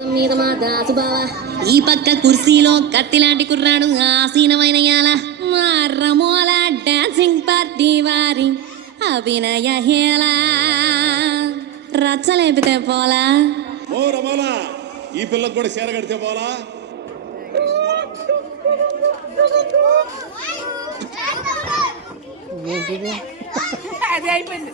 మీద మా దాసుబావ ఈ పక్క కుర్సీలో కత్తిలాంటి కుర్రాడు ఆసీనమైన యాల మా రమోల డాన్సింగ్ పార్టీ వారి అభినయ హేళ రచ్చలేపితే పోలా ఓ రమోలా ఈ పిల్లకు కూడా చీర కడితే పోలా అది అయిపోయింది.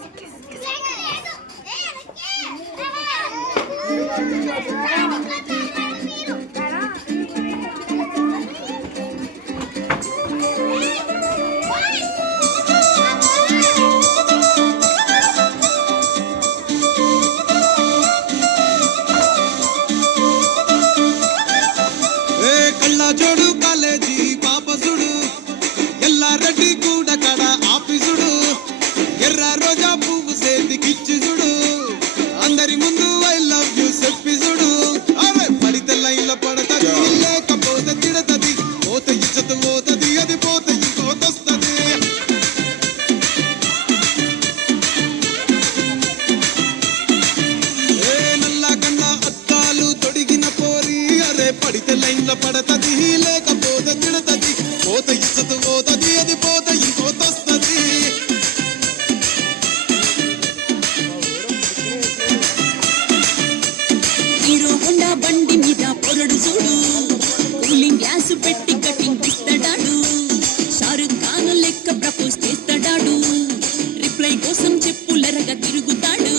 జోడు కాలేజీ పాపసుడు ఎల్లారెడ్డి కూడా కడ ఆఫీసుడు ఎర్ర రోజా పువ్వు సేతికిచ్చి చూడు అందరి ముందు ఐ లవ్ యూ చెప్పిసుడు అరే పడితే లైన్ల పడతది లేకపోతే తిడతది పోత ఇచ్చత పోతది అది పోత ఇంకోతొస్తది నల్ల కన్నా అద్దాలు తొడిగిన పోరి అరే పడితే లైన్ల పడతది లేకపోతే తిడతది పోత ఇచ్చత పోతది అది పోత ఇంకోతొస్తది హీరో హోండా బండి మీద పొరడు చూడు కూలింగ్ గ్లాస్ పెట్టి కటింగ్ ఇస్తాడాడు షారుఖ్ ఖాన్ లెక్క ప్రపోజ్ చేస్తాడాడు రిప్లై కోసం చెప్పులెరగా తిరుగుతాడు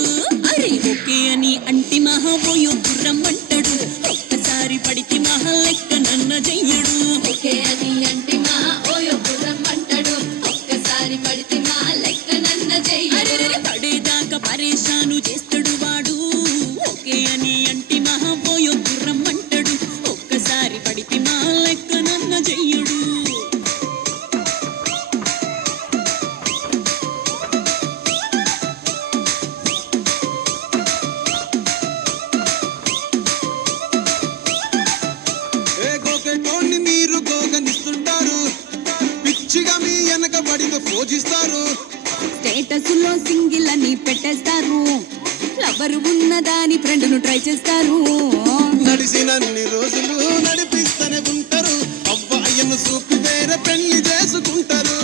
అరే ఓకే అని అంటి మహాబోయో గుర్రం అంటాడు ఒక్కసారి పడితే మహా లెక్క నన్న చెయ్యడు ఓకే అని అంటే మా ఓయో గుర్రం అంటాడు ఒక్కసారి పడితే మా లెక్క నన్న చెయ్యడు పడేదాకా పరేషాను చేస్తాడు వాడు ఓకే అని అంటి మహాబోయో గుర్రం అంటాడు ఒక్కసారి పడితే మా లెక్క నన్న చెయ్యడు గోకెటోన్ని మీరు గోగనిస్తుంటారు పిచ్చిగా మీ వెనక పడితో పూజిస్తారు స్టేటస్ లో సింగిల్ అని పెట్టేస్తారు లవర్ ఉన్నదాని ఫ్రెండ్ ను ట్రై చేస్తారు నడిసినన్ని రోజులు నడిపిస్తూనే ఉంటారు అవ్వాయను చూపి వేరే పెళ్లి చేసుకుంటారు